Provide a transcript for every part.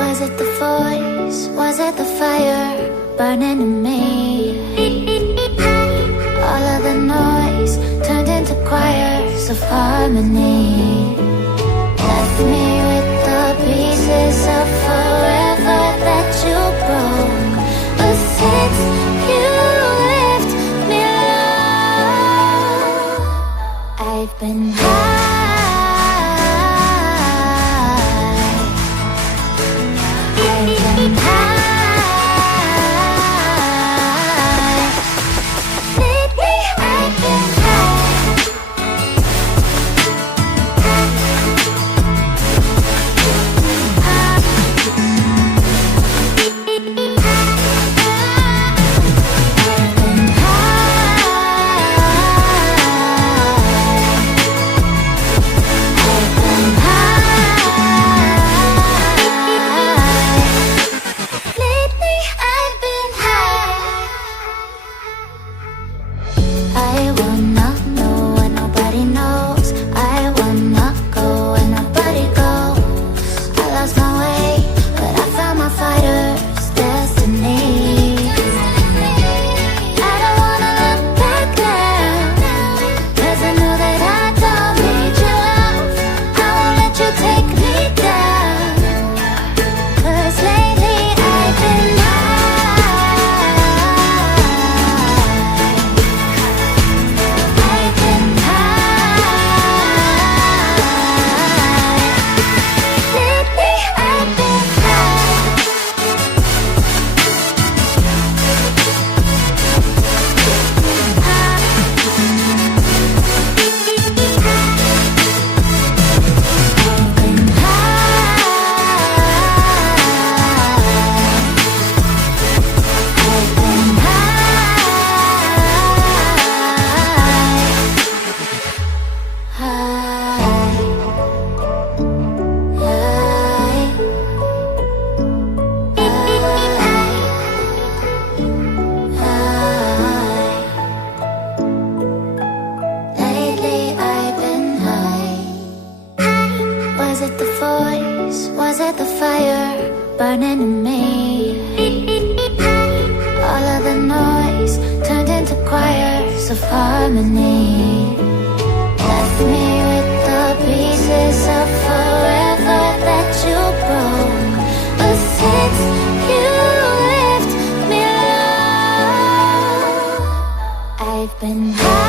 Was it the voice? Was it the fire burning in me? All of the noise turned into choirs of harmony. Left me with the pieces of forever that you broke. But since you left me alone, I've been high. Was it the voice? Was it the fire burning in me? All of the noise turned into choirs of harmony. Left me with the pieces of forever that you broke. But since you left me alone, I've been high.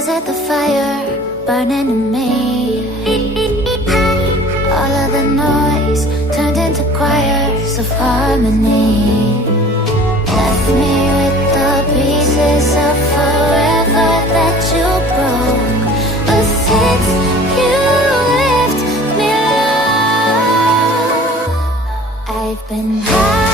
Was it the fire burning in me? of harmony. Left me with the pieces of forever that you broke. But since you left me low, I've been high.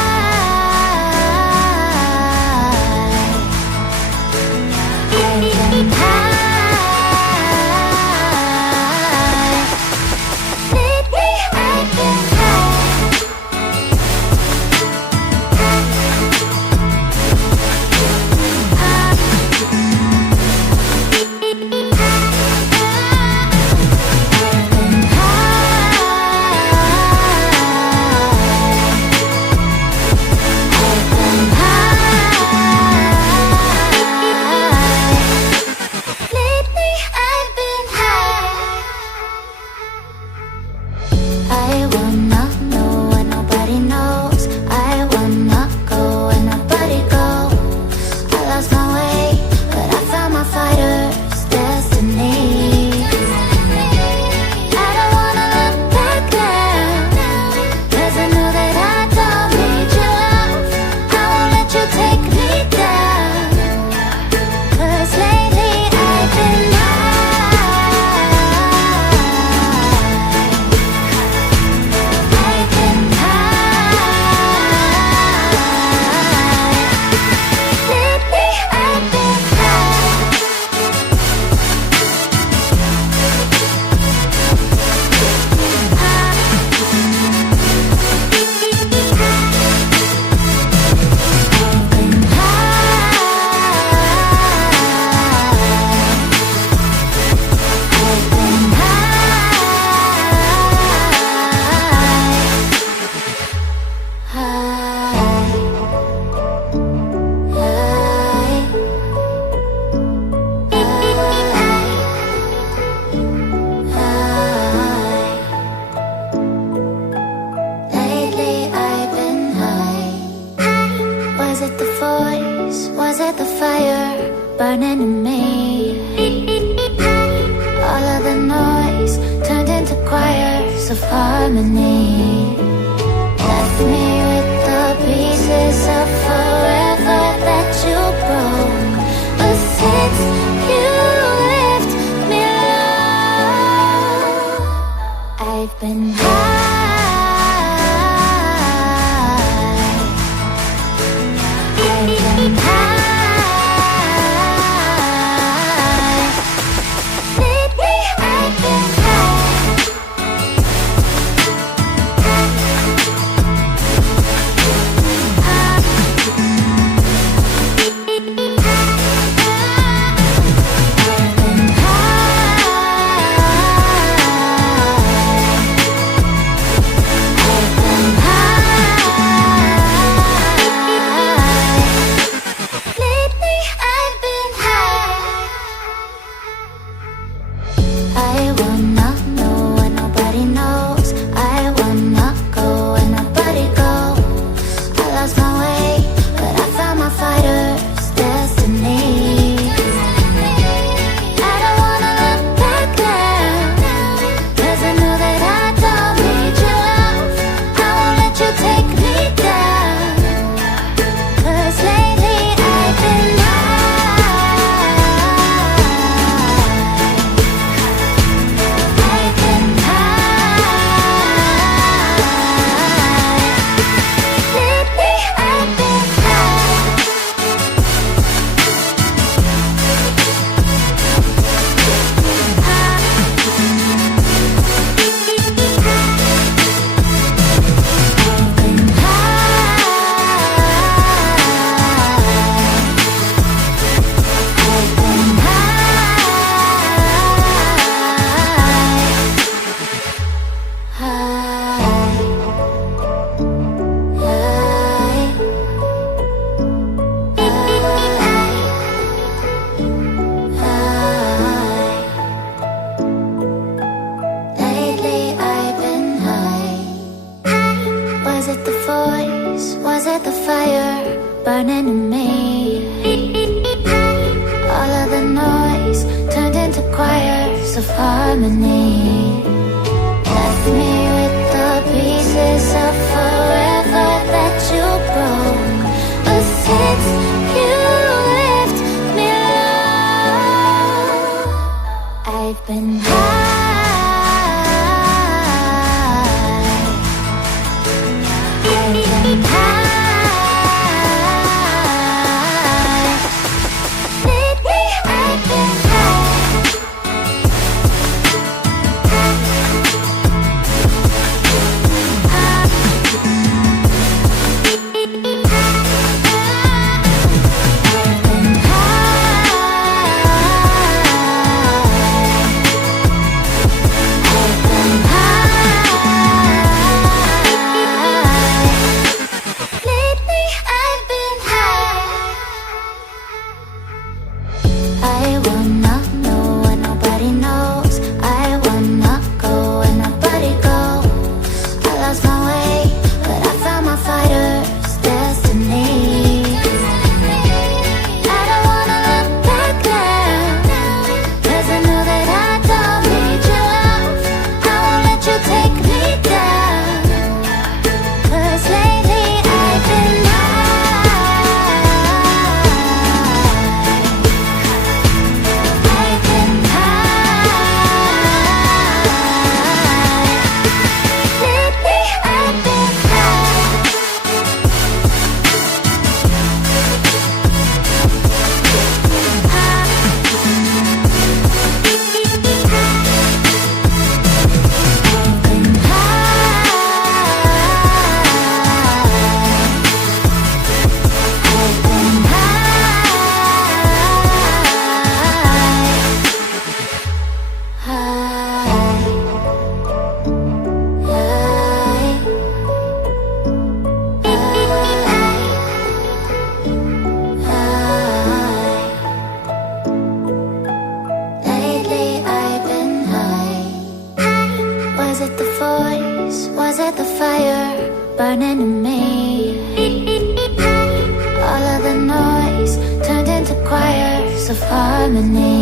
Burning in me. All of the noise turned into choirs of harmony. Left me with the pieces of forever that you broke. But since you left me low, I've been high. I've been high. Burning in me. All of the noise turned into choirs of harmony. Left me with the pieces of forever broke. But since you left me alone, I've been high. I've been high. Lately I've been burning in me. All of the noise turned into choirs of harmony.